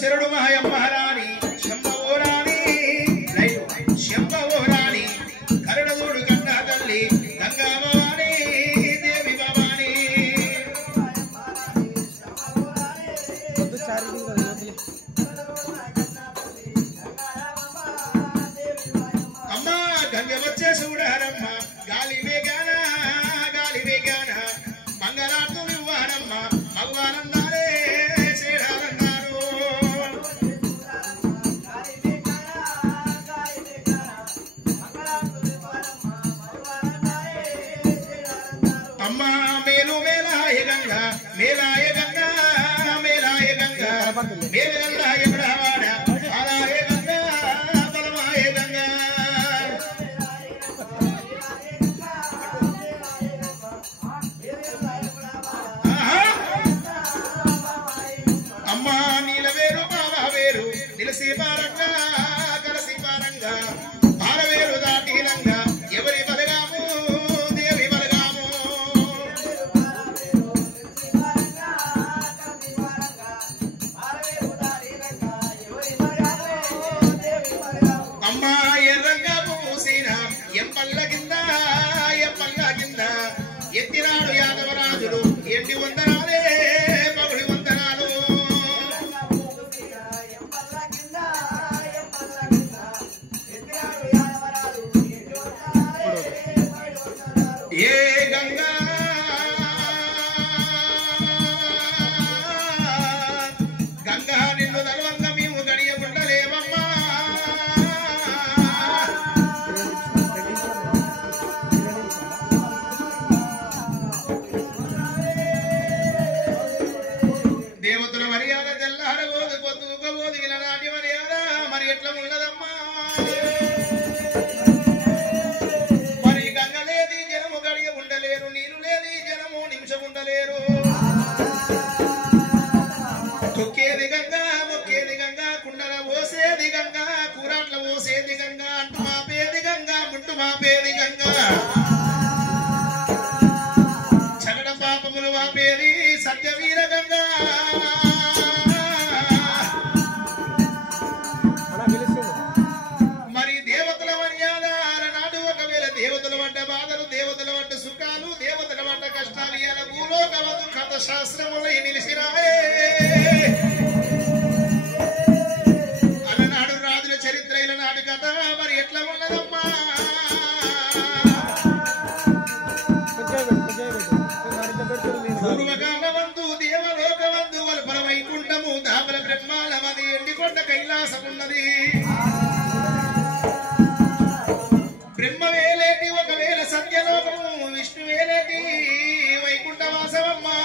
చెరుడు మహయమ్మరాణి శంభవోరాణి శంభవోరాణి కరుణదోడు గంగా తల్లి గంగా భవాని దేవి భవాని అమ్మా గంగ వచ్చే చూడారమ్మ గాలి వేగాన మంగళార్తులు ఇవ్వారమ్మ మగవానందారే చేరాలన్నారు అమ్మా మేలు మేలాయ గంగా మేలాయ గంగా మేలాయ గంగా మేలగల్లాయ బ్రహ్మాడ అలాయ గంగా బలమాయ గంగా అమ్మా నీల వేరు బాబా వేరు నిలసి పారంగా కలసి పారంగా పారవేరు దాటిలంగా ఎవరి బలగాము దేవి బలగాము అమ్మా ఎర్రంగా పూసిన ఎంపల్ల కింద ఎత్తినాడు యాదవరాజుడు ఎండి వందనాలే పగుడి వందనాలు ఏ గంగా గంగా నిన్ను నలవంగా మేము గడియ ఉండలేమమ్మా దేవతల మర్యాద తెల్లారబోదు పొద్దుకోబోదు ఇలా నాటి మర్యాద మరి ఎట్లా ఉండదమ్మా మరి గంగ లేది జనము గడియ ఉండలేరు నీరు లేది జనము నిమిషం ఉండలేరు తొక్కేది గంగా మొక్కేది గంగా కుండల పోసేది గంగా కూరాట్ల పోసేది గంగా అంటు మాపేది గంగా ముట్టు మాపేది గంగా చగడ పాపములు మాపేది సత్యవీర గంగా మరి దేవతల మర్యాద నాడు ఒకవేళ దేవతల పడ్డ బాధలు దేవతల పడ్డ సుఖాలు దేవతల పడ్డ కష్టాలు ఇలా భూలోకవదు కథ శాస్త్రములై నిలిసిరాయే అలనాడు రాజుల చరిత్ర ఇలనాడు కథ మరి ఎట్లా ఉన్నదమ్మా పూర్వకాలవందు దేవలోకవందు వల్పల వైకుంఠము దాపల బ్రహ్మాండమది ఎండికొండ కైలాసమున్నది బ్రహ్మవేలేటి ఒకవేళ సత్యలోకము విష్ణువేలేటి వైకుంఠవాసమమ్మా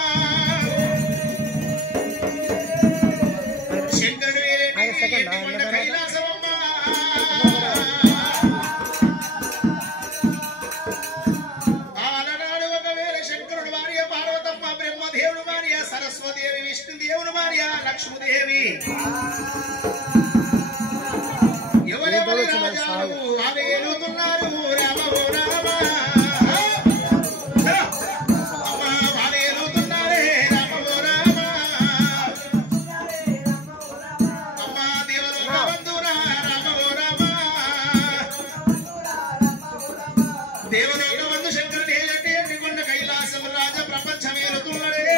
శంకరుడు వేలేటి ఎండికొండ కైలాసమమ్మా ఆలనాడు ఒకవేళ శంకరుడు భార్య పార్వతమ్మ బ్రహ్మదేవుడు భార్య సరస్వదేవి విష్ణుదేవుడు భార్య లక్ష్మీదేవి ఎవరెవరి రాజాలు వారేలుతున్నారు రామ ఓ రామ అమ్మ వారేలుతున్నారే రామ ఓ రామ అమ్మ దేవలోక బంధురా రామ ఓ రామ దేవలోక బంధు శంకరుడు ఏలంటే ఎండికొండ కైలాసము రాజ ప్రపంచం ఏలుతున్నాడే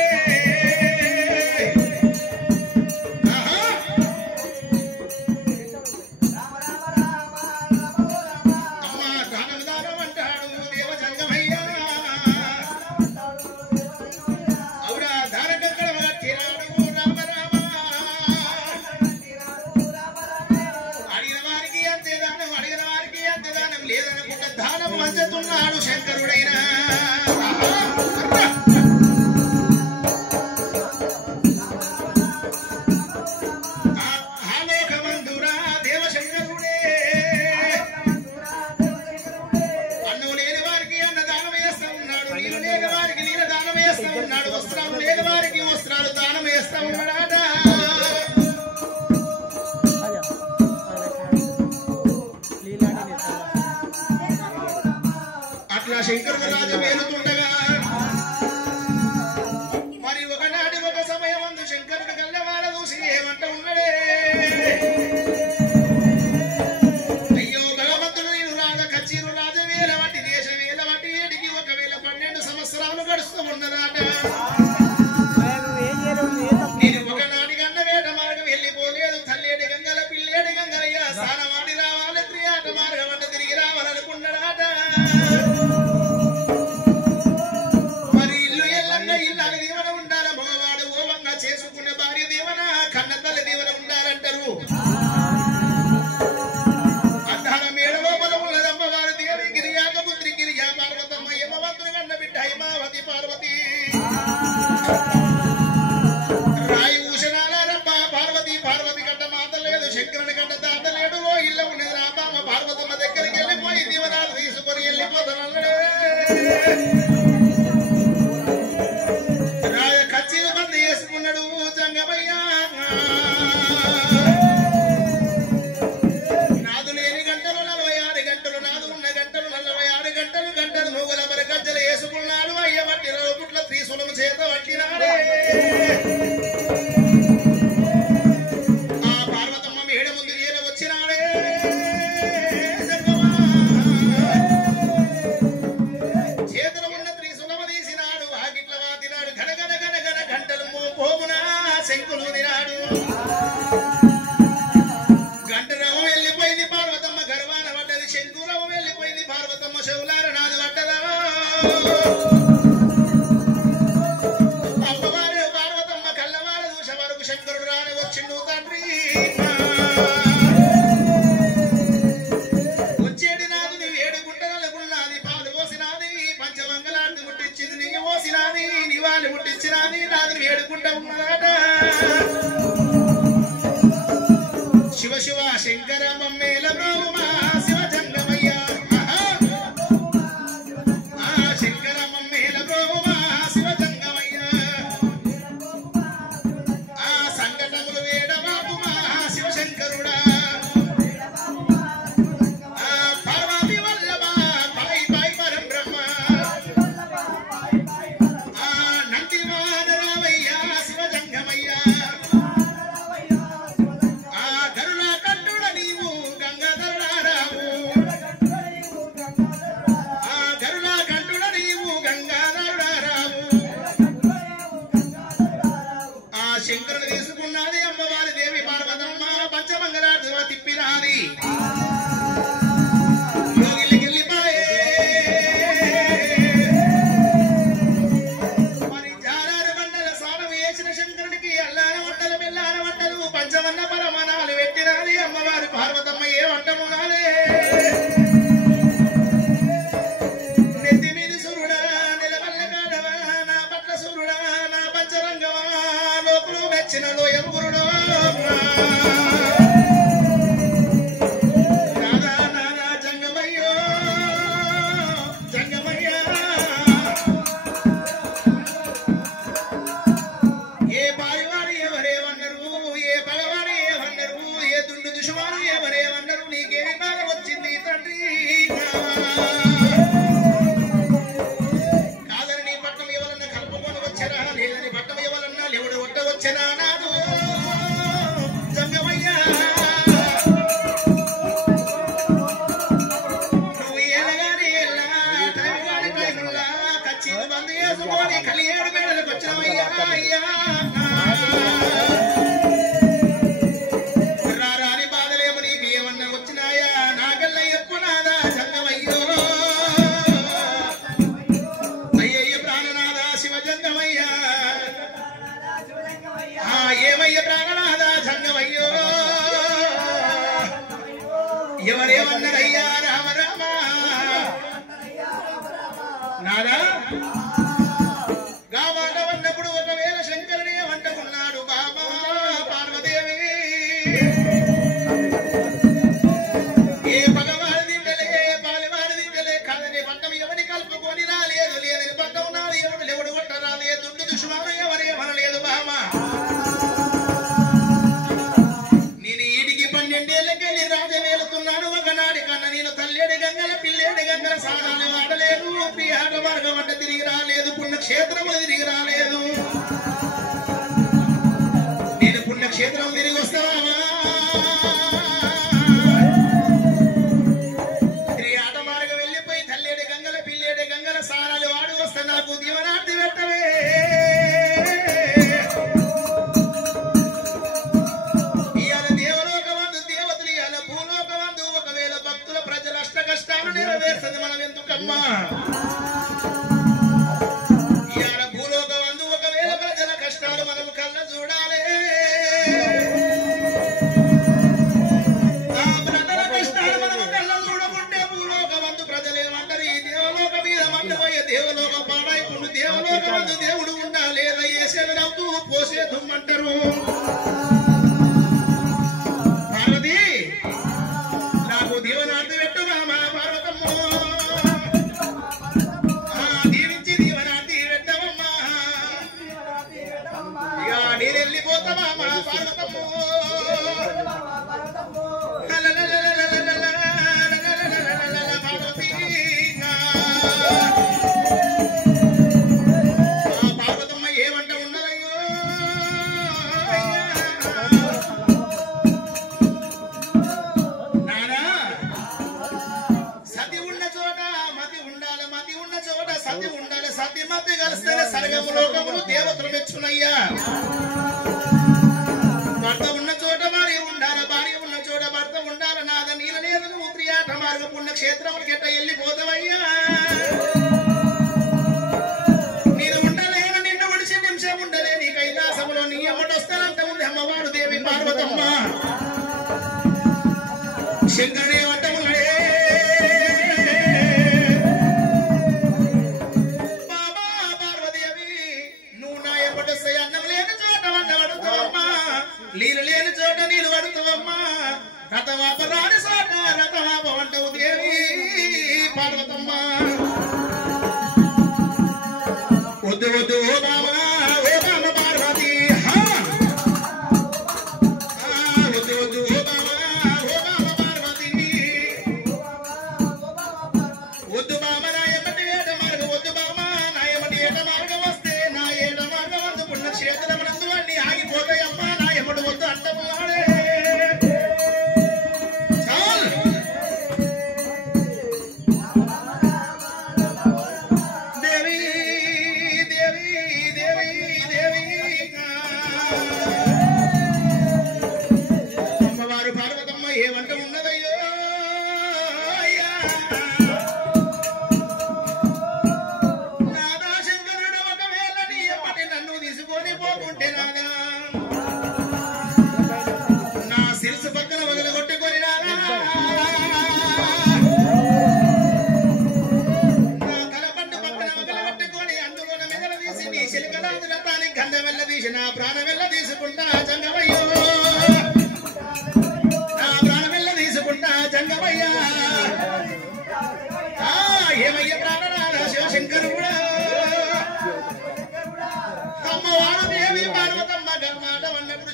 శంకులు దినాడు గంటరవం వెళ్ళిపోయింది పార్వతమ్మ గర్వాన పడ్డది శంకురవం వెళ్ళిపోయింది పార్వతమ్మ శవులార నాది పడ్డదా అమ్మవారు పార్వతమ్మ కళ్ళవార దూష వరకు శంకరుడు రాని వచ్చిండు తండ్రి వచ్చేది నాది నువ్వు ఏడు గుంటలకున్నది పాలు పోసినాది పంచమంగళాన్ని ముట్టించింది నెయ్యి పోసినాది నివాళి ముట్టించినాది నాది వేడుకుంటా ఉన్నదాట శివ శివ శంకర మమ్మేల బ్రహ్మా శివ జంగమయ్య శంకర మమ్మేల బ్రహ్మా శివ జంగమయ్య సంకటములు వేడబాబుమా శివశంకరుడా పార్వతి వల్లభ పాయి పాయి పరం బ్రహ్మ నందివాన రామయ్య శివ జంగమయ్య గరుడా కంటుడ నీవు గంగాధరుడారావు గరుడా కంటుడ నీవు గంగాధరుడారావు శంకరుడు తీసుకున్నది అమ్మవారి దేవి పార్వతమ్మ పంచమంగళార్థ తిప్పినాది మరి జారారు బండల సారం వేసిన శంకరుడికి అల్లార వంటలు బెల్లార వంటలు పంచవన్న పరమనాలు పెట్టినది అమ్మవారి పార్వతమ్మ ఏ వంటము కాలే నెత్తి మీది సూర్యుడా నిలవల్ల కాడవా నా పట్ల సూర్యుడా నా పంచరంగవా లోకులు మెచ్చిన లోయపురుడో నాదా నాదా జంగమయ్యో జంగమయ్య ఏ పారివారు ఎవరేమన్నారు ఏ పగవారు ఏమన్నారు ఏ దుండు దుషువారు ఎవరేమన్నారు నీకేమి బాధ వచ్చింది తండ్రి కాదని నీ పట్టం ఎవరన్నా కలుపుకొని వచ్చారా లేదని పట్టం ఎవరన్నా లేవుడు ఒట్ట వచ్చారా నాదు జంగమయ్య నువ్వు ఎలాగానే ఎలా టైం గాని టైములా కచ్చిని బంద్ చేసుకొని కలియేడు మేడలకు వచ్చినవయ్యా అయ్యా రారాని బాధలేమో నీకు ఏమన్నా వచ్చినాయా నాగల్ల ఎప్పునాదా జంగమయ్యో అయ్యయ్య ప్రాణనాథ శివ జంగమయ్య ఏమయ్య ప్రాణనాథ జంగమయ్యో ఎవరేమన్నారయ్యా రామ రామ నాదా గామాట అన్నప్పుడు ఒకవేళ శంకరుడే వంటకున్నాడు బాబా పార్వదేవి ఏ పగవారు తింటలే ఏ పాలివారు తింటలే కాదని పట్టం ఎవరి కలుపుకొని రాలేదు లేదని పట్టం నాది ఎవడు లేవుడు కొట్ట రాలే దుడ్డు దుష్మాను ఎవరేమనలేదు బామా నేను ఈడికి 12 ఏళ్ళకెళ్ళి రాజవేలుతున్నాను ఒకనాడి కన్నా నేను తల్లేడు గంగల పిల్లేడు గంగల సానాలు ఆడలేదు ప్రియాట మార్గం అంటే తిరిగి రాలేదు పుణ్యక్షేత్రములు తిరిగి రాలేదు నేను పుణ్యక్షేత్రం తిరిగి వస్తావా ప్రియాట మార్గం వెళ్ళిపోయి తల్లేడు గంగల పిల్లేడు గంగల సానాలు ఆడు వస్తా నాకు దీవనార్థి పెట్టవే ఇవాళ దేవలోకమందు దేవతలు ఇవాళ భూలోకమందు ఒకవేళ భక్తుల ప్రజల అష్ట కష్టాలు నెరవేర్చదు మనం ఎందుకమ్మా ఇవాళ భూలోకమందు ఒకవేళ ప్రజల కష్టాలు మనం కళ్ళ చూడాలి ఆ ప్రజల కష్టాలు మనం కళ్ళ చూడకుంటే భూలోకమందు ప్రజలు ఏమంటారు ఈ దేవలోక మీద మండపోయే దేవలోక పాడాయికుండు దేవలోకమందు దేవుడు ఉండా లేదా ఏసేదవుతూ పోసే దుమ్మంటారు పార్వతి నాకు దీవనార్థి పెట్టు మామా పార్వతమ్మో దీవించి దీవనార్థి పెట్టవమ్మా ఇక నేను వెళ్ళిపోతా మామా పార్వతమ్మో పార్వతి పార్వతమ్మ ఏమంట ఉన్నదయ్యో నానా సతి ఉన్న చోట మతి ఉండాలి మతి ఉన్న చోట సతి ఉండాలి సతి మతి కలిస్తేనే సర్గము లోకములు దేవతలు మెచ్చునయ్యా శంకరుడే వంట ఉన్నాడే బాబా పార్వదేవి నువ్వు నా ఎప్పటి అన్నం లేని చోట వంట పడుతావమ్మా నీళ్ళు లేని చోట నీళ్ళు పడుతావమ్మా రథమాపరాని చోట రథమాప వంటవు దేవి పార్వతమ్మ వద్దు వద్దు ఓ బాబా ఓ బామ పార్వతి వద్దు వద్దు ఓ బాబా ఓ బామ పార్వతి వద్దు బామ నా ఎమ్మటి ఏట మార్గం వద్దు బామ నా ఎమ్మటి ఏట మార్గం వస్తే నా ఏట మార్గం అందుకున్న క్షేత్రమునందు అన్ని ఆగిపోతాయమ్మా నా ఎమ్మటి వద్దు అంటమాడే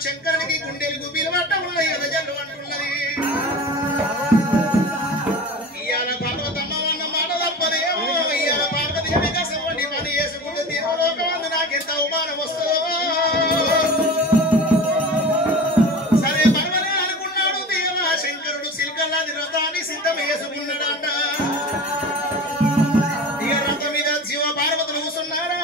శంకరునికి గుండెలు గుబిలు పట్టం ఎదజల్లు అంటున్నది ఇవాళ పార్వతమ్మ అన్న మాట తప్పదేమో ఇవాళ పార్వదేవి కసవండి పని చేసుకుంటే దేవలోకమందు నాకెంత అవమానం వస్తుందో సరే పర్వనే అనుకున్నాడు దేవ శంకరుడు సిల్కల్లాది రథాన్ని సిద్ధం వేసుకున్నాడంట ఇక రథం మీద శివ పార్వతులు కూర్చున్నారా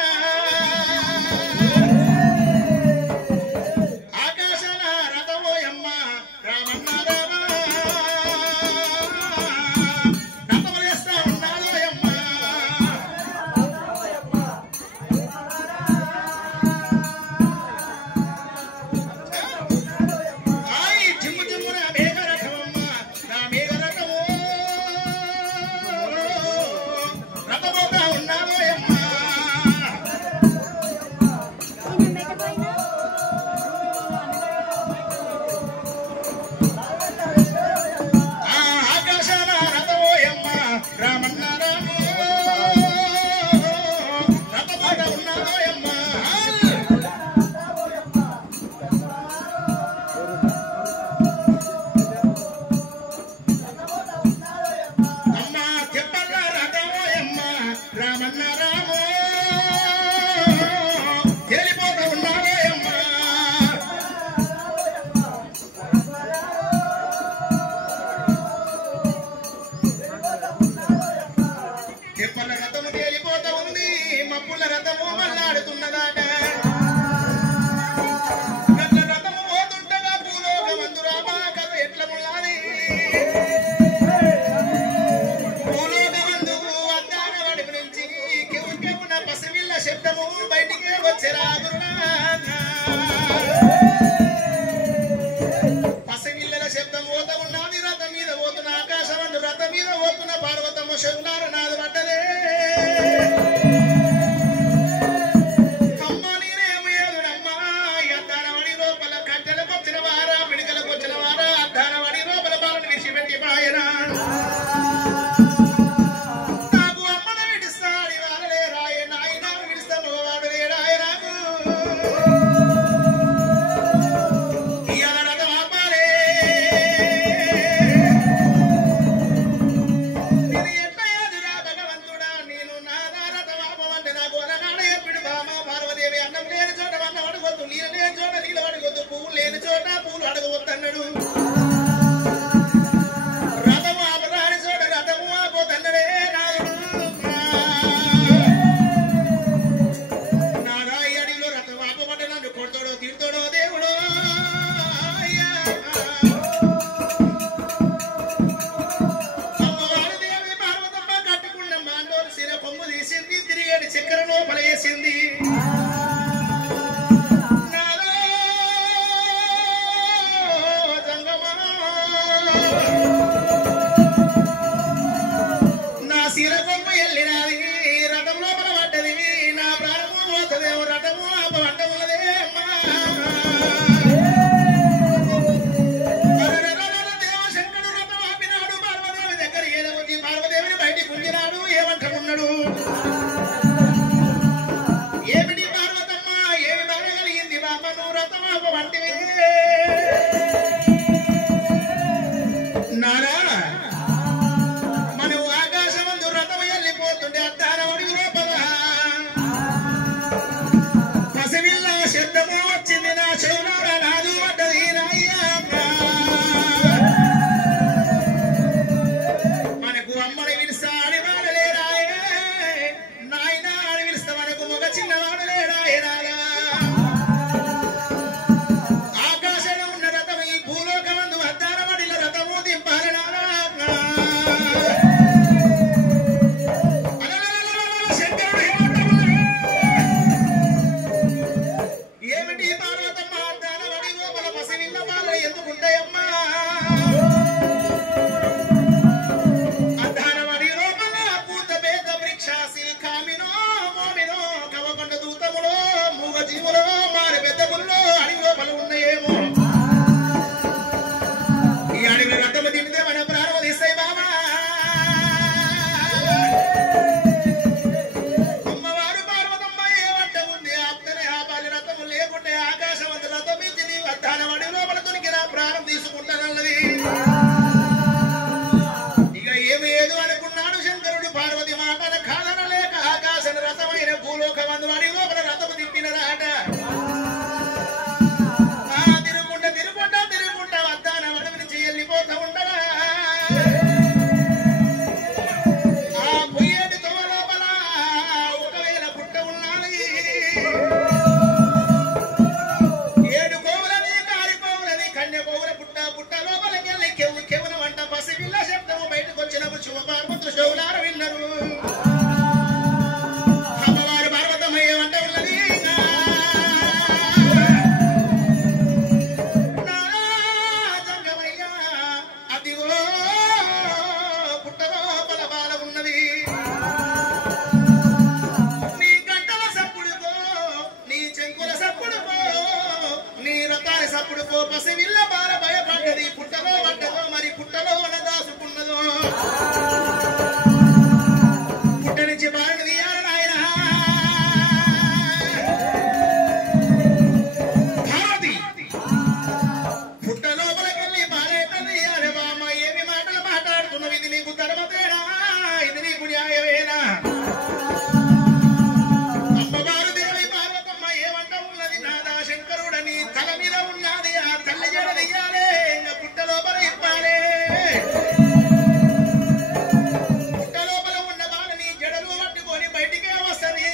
సప్పుడు కోపసి విల్ల బాల భయపడ్డది పుట్టలో పడ్డదో మరి పుట్టలో వన దాసుకున్నదో పుట్ట నుంచి బాలను తీయాలి నాయన భారతి పుట్ట లోపలికెళ్ళి బాలేట తీయాలి బామ్మ ఏమి మాటలు మాట్లాడుతున్నవి ఇది నీకు ధర్మతేనా ఇది నీకు న్యాయమేనా తల మీద ఉన్నది ఆ తల్లి జడ తీయాలే పుట్ట లోపల ఇప్పాలే పుట్ట లోపల ఉన్న బాలని జడలు పట్టుకొని బయటికే వస్తుంది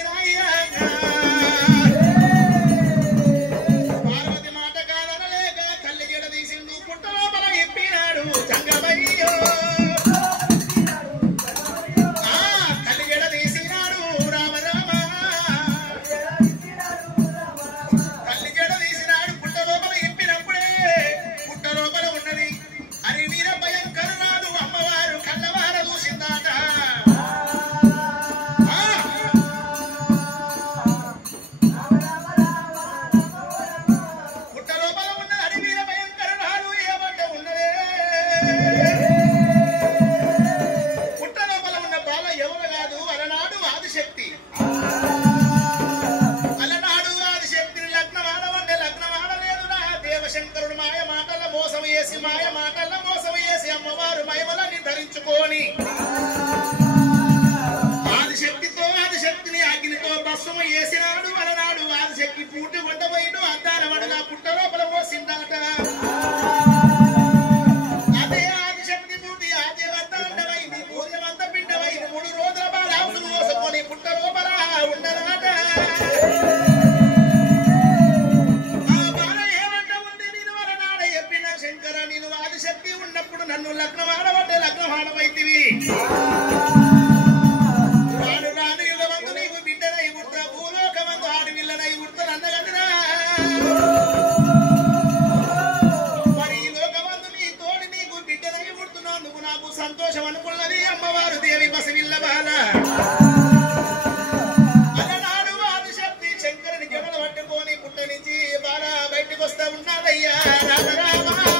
పార్వతి మాట కాదనలేక తల్లి జడ తీసిండు పుట్ట లోపల ఇప్పినాడు చంగమయ్యో తల్లి జడ తీసినాడు రామ రామ తల్లి జడ లోపల ఉన్నది అని వీర భయంకరునాడు అమ్మవారు కళ్ళవార చూసిందాట పుట్ట లోపల ఉన్నది అని వీర భయంకరునాడు ఏమంట ఉన్నదే పుట్ట లోపల ఉన్న బాల ఎవరు కాదు అలనాడు ఆదిశక్తి అలనాడు ఆదిశక్తిని లగ్నం ఆడవంటే లగ్నం ఆడలేదురా దేవశంకరుడు మాయ మాటల మోసం వేసి మాయ మాటల మోసం వేసి అమ్మవారు మహిమలన్నీ ధరించుకొని ఆదిశక్తితో ఆదిశక్తిని అగ్నితో భస్మం వేసినాడు అలనాడు ఆదిశక్తి పూటి వండబోయిడు అద్దాల వడగా పుట్ట లోపల పోసిందాట అదే ఆదిశక్తి పూటి ఆదేవంత ఉండవైంది పూర్యమంత పిండవైంది 3 రోజుల బాల ఆవులు మోసకొని పుట్ట లోపల ఉండదాట శంకర నేను ఆదిశక్తి ఉన్నప్పుడు నన్ను లగ్నం ఆడబట్టే లగ్నం ఆడవైతివి రాను రాను యుగమందు నీకు బిడ్డనై పుడతా భూలోకమందు ఆడవిల్లనై పుడతాను అన్నగదిరా మరి ఈ లోకమందు నీ తోడి నీకు బిడ్డనై పుడుతున్నందుకు నాకు సంతోషం అనుకున్నది అమ్మవారు దేవి బసవిల్ల బాల అలనాడు ఆదిశక్తి శంకరుని జమలు పట్టుకొని పుట్ట నుంచి బాల బయటకు వస్తా ఉన్నదయ్యా రామ రామ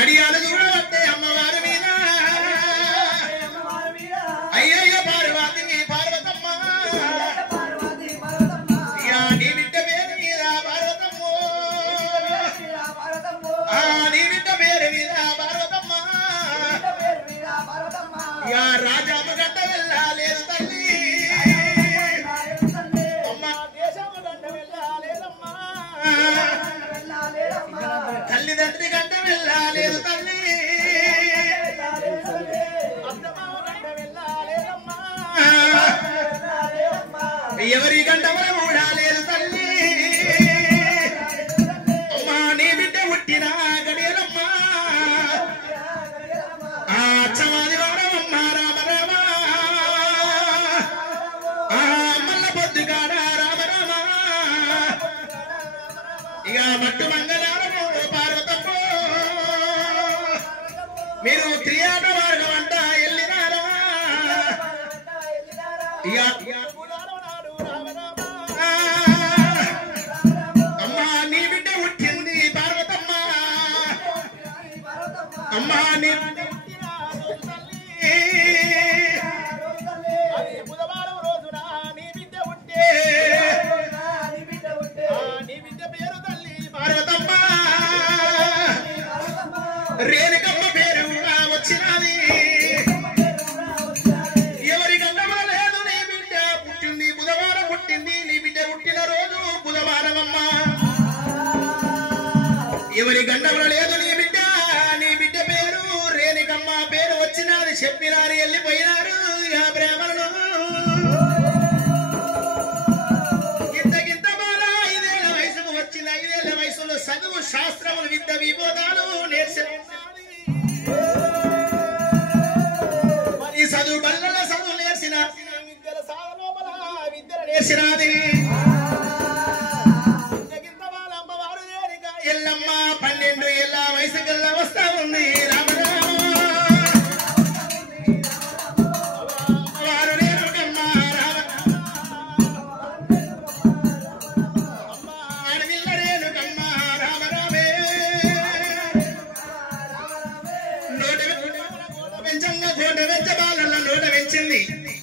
గడియాలు చూడబట్టే అమ్మవారి మీద అయ్యయ్య పార్వతి పార్వతమ్మ నీ బిడ్డ పేరు మీద పార్వతమ్మ నీ బిడ్డ పేరు మీద పార్వతమ్మ రాజాము గడ్డ వెళ్ళాలేదు తల్లి అమ్మ దేశము గడ్డ వెళ్ళాలేదమ్మా తల్లిదండ్రి గడ్డ వెళ్ళాలేదు తల్లి ఎవరి గంట కూడా లేదు తల్లి అమ్మా నీ బిడ్డ పుట్టిన గడియలమ్మా చవాది వారమ్మ రామ రామ మల్ల పొద్దుగాడ రామ రామ ఇక మట్టు మంగళారము పార్వతమ్మ మీరు త్రియాట మార్గం అంట వెళ్ళినారా ఇక అమ్మా నీ బిడ్డ పుట్టింది పార్వతమ్మ అమ్మా నీ బుధవారం రోజున నీ బిడ్డ పుట్టే నీ బిడ్డ పేరు తల్లి పార్వతమ్మ రేణుకమ్మ పేరు కూడా వచ్చినది ఎవరి గంటలో లేదు నీ బిడ్డ పుట్టింది బుధవారం పుట్టింది నీ బిడ్డ పుట్టిన రోజు బుధవారం అమ్మ ఎవరి గంటలో లేదు నీ బిడ్డ పేరు రేణుకమ్మ పేరు వచ్చినది చెప్పినారు వెళ్ళిపోయినారు బ్రాహ్మణులు ఇంతకింత బాల 5 ఏళ్ల వయసుకు వచ్చిన 5 ఏళ్ల వయసులో చదువు శాస్త్రములు విద్య విబోధాలు మరి చదువు బల్ల చదువు నేర్చిన విద్యల సాధనోపల విద్యలు నేర్చినది ఇంతకింత బాల అమ్మవారు ఎల్లమ్మ 12 ఏళ్ల వయసు కల్లా వస్తా ఉంది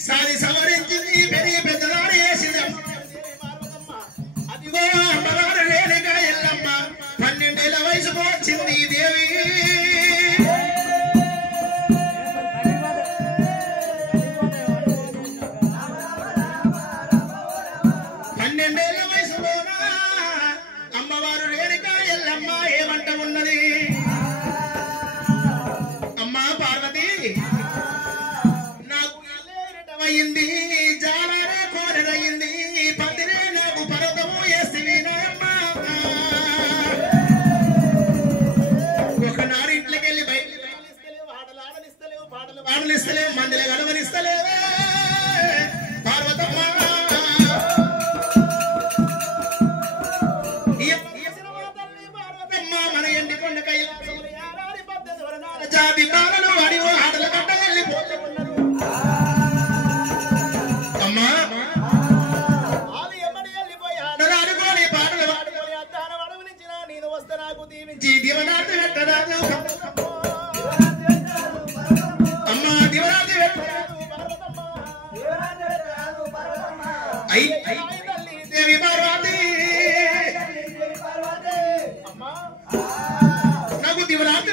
సాది సవరించింది పెరిగి పెద్దదాడు వేసింది అదిగో అమ్మవారు రేణుక ఎల్లమ్మ 12 ఏళ్ల వయసుకు వచ్చింది దేవి 12 ఏళ్ల వయసులోన అమ్మవారు రేణుక ఎల్లమ్మ ఏమంట ఉన్నది అమ్మా పార్వతి అయింది జాలరే కోరయింది పందిరే నాకు పర్వతము ఒకనాడు ఇంట్లోకి వెళ్ళి బయటకు ఆటలాడనిస్తలేవు పాటలు పాడనిస్తలేవు మందిలో గడవనిస్తలేవే పార్వతమ్మ మన ఎండి కొండ కైలాసములు యారాడి 18 వరణాల జాతి బాలలు అడివో ఆటల కట్ట వెళ్ళిపోతున్నారు దీవనార్థ పెట్టరాదు అమ్మా దీవనార్థ దేవి పార్వతి నాకు దీవనార్థ